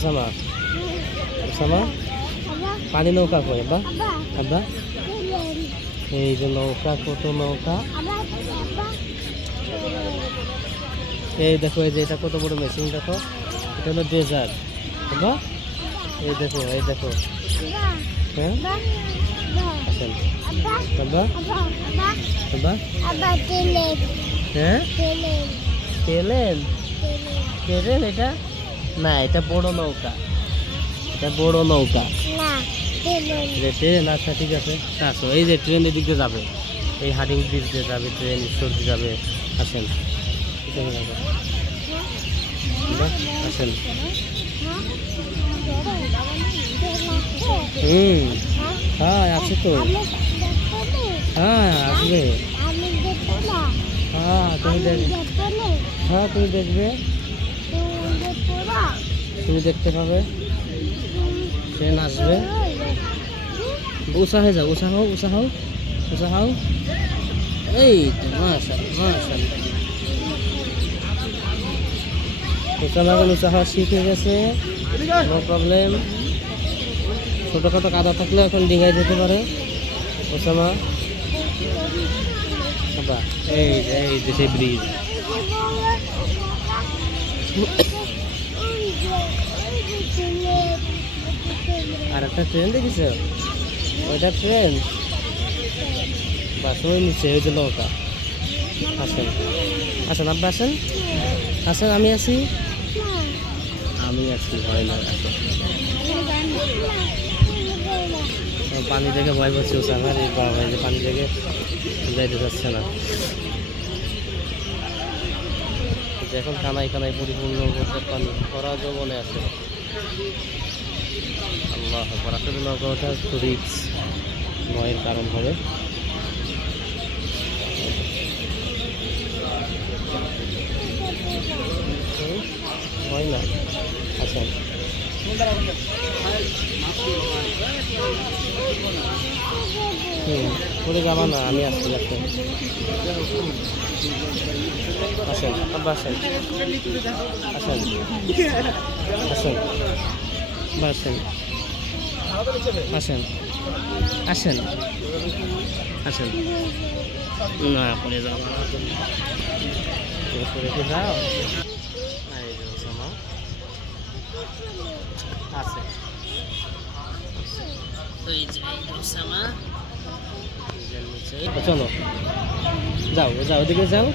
Osama Osama পানি নৌকা কই আব্বা আব্বা এই যে নৌকা, কত নৌকা। এই দেখো, এই যে এটা কত বড় মেশিন দেখো, এটা হলো ড্রেজার আব্বা। এই দেখো, এই দেখো। হ্যাঁ আসেন আব্বা আব্বা। হ্যাঁ তেলেন তেলেন, এটা না, এটা বড় নৌকা, এটা বড় নৌকা। ট্রেন, আচ্ছা ঠিক আছে আসো। এই যে ট্রেন এদিক দিয়ে যাবে, এই হাডিং ব্রিজ দিয়ে যাবে ট্রেন, ঈশ্বরদী যাবে। আসেন আসেন। হ্যাঁ আছে তো, হ্যাঁ আসবে। হ্যাঁ তুমি দেখবে, হ্যাঁ তুমি দেখবে, তুমি দেখতে পাবে, ট্রেন আসবে। উষা হয়ে যাও, উষা হও, উষা হও, উষা হও। এই তো মাশাআল্লাহ মাশাআল্লাহ, উষা লাগান, উষা হওয়া শিখে গেছে, নো প্রবলেম। ছোটোখাটো কাদা থাকলে এখন ডিঙায় যেতে পারে ওসামা। এই যে, এই যে সেই ব্রিজ। আর একটা ট্রেন দেখেছ, ওইটা ট্রেন, বাস ওই নিচে ওই যে নৌকা। আসেন আসেন আব্বা, আসেন আসেন, আমি আছি, আমি আছি, ভয় না। পানি দেখে ভয় পাচ্ছে ওসামার, এই বাবা, এই যে পানি দেখে যাইতে যাচ্ছে না। এখন কানাই কানাই পরিপূর্ণ পানি ভরা যৌবনে আছে। আল্লাহ আকবার। আসলে নৌকা ওঠা একটু রিস্ক, ভয়ের কারণ হবে। হয় না। আচ্ছা পরে যাবা না, আমি আসছি যাচ্ছে। আসেন আব্বা, আসেন আসেন আসেন আসেন আসেন আসেন আসেন। না পরে যাবা না, পরে কি যাও। আছে চলো যাও যাও, ওদিকে যাও।